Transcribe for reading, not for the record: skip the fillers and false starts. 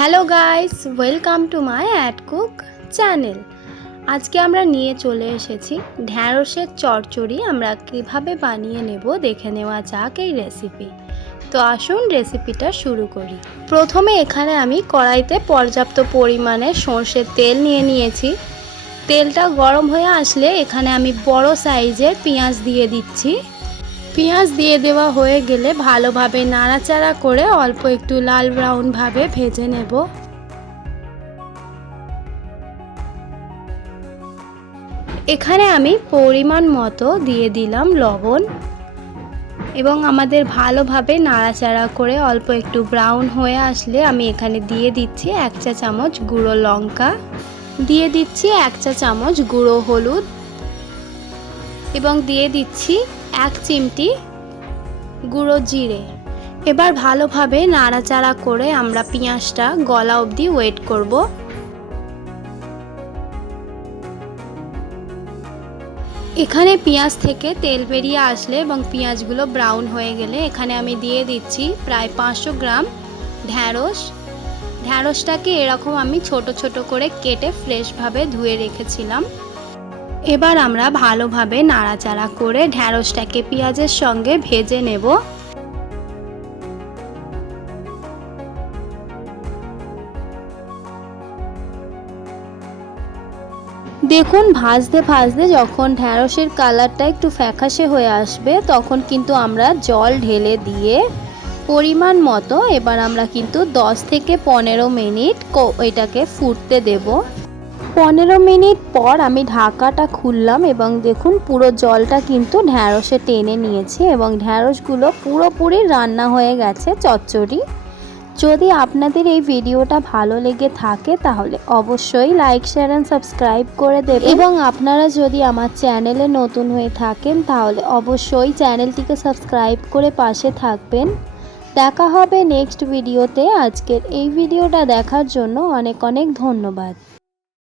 Hello guys, welcome to my add cook channel. আজকে আমরা নিয়ে চলে এসেছি ঢ্যাঁড়সের চচ্চড়ি। আমরা কিভাবে বানিয়ে নেব দেখে নেওয়া যাক এই রেসিপি। তো আসুন রেসিপিটা শুরু করি। প্রথমে এখানে আমি কড়াইতে পর্যাপ্ত পরিমাণে সর্ষের তেল নিয়ে নিয়েছি। তেলটা গরম হয়ে আসলে এখানে আমি বড় সাইজের পেঁয়াজ দিয়ে দিচ্ছি। পেঁয়াজ দিয়ে দেওয়া হয়ে গেলে ভালোভাবে নাড়াচাড়া করে অল্প একটু লাল ব্রাউন ভাবে ভেজে নেব। এখানে আমি পরিমাণ মতো দিয়ে দিলাম লবণ এবং আমাদের ভালোভাবে নাড়াচাড়া করে অল্প একটু ব্রাউন হয়ে আসলে আমি এখানে দিয়ে দিচ্ছি 1 চা চামচ গুঁড়ো লঙ্কা, দিয়ে দিচ্ছি 1 চা চামচ গুঁড়ো হলুদ এবং দিয়ে দিচ্ছি 1 চিমটি গুঁড়ো জিরে। এবার ভালোভাবে নাড়াচাড়া করে আমরা পেঁয়াজটা গলা অবধি ওয়েট করব। এখানে পেঁয়াজ থেকে তেল বেরিয়ে আসলে এবং পেঁয়াজগুলো ব্রাউন হয়ে গেলে এখানে আমি দিয়ে দিচ্ছি প্রায় 500 গ্রাম ঢ্যাঁড়স। ঢ্যাঁড়সটাকে এরকম আমি ছোট ছোট করে কেটে ফ্রেশভাবে ধুয়ে রেখেছিলাম। এবার আমরা ভালোভাবে নাড়াচাড়া করে ঢ্যাঁড়সটাকে পেঁয়াজের সঙ্গে ভেজে নেব। দেখুন ভাজতে ভাজতে যখন ঢ্যাঁড়সের কালারটা একটু ফ্যাকাশে হয়ে আসবে তখন কিন্তু আমরা জল ঢেলে দিয়ে পরিমাণ মতো এবার আমরা কিন্তু 10 থেকে 15 মিনিট এটাকে ফুটতে দেব। 15 মিনিট পর আমি ঢাকাটা খুললাম এবং দেখুন পুরো জলটা কিন্তু ঢ্যাঁড়সে টেনে নিয়েছে এবং ঢ্যাঁড়সগুলো পুরোপুরি রান্না হয়ে গেছে চচ্চড়ি। যদি আপনাদের এই ভিডিওটা ভালো লেগে থাকে তাহলে অবশ্যই লাইক, শেয়ার এন্ড সাবস্ক্রাইব করে দেবেন এবং আপনারা যদি আমার চ্যানেলে নতুন হয়ে থাকেন তাহলে অবশ্যই চ্যানেলটিকে সাবস্ক্রাইব করে পাশে থাকবেন। দেখা হবে নেক্সট ভিডিওতে। আজকের এই ভিডিওটা দেখার জন্য অনেক অনেক ধন্যবাদ।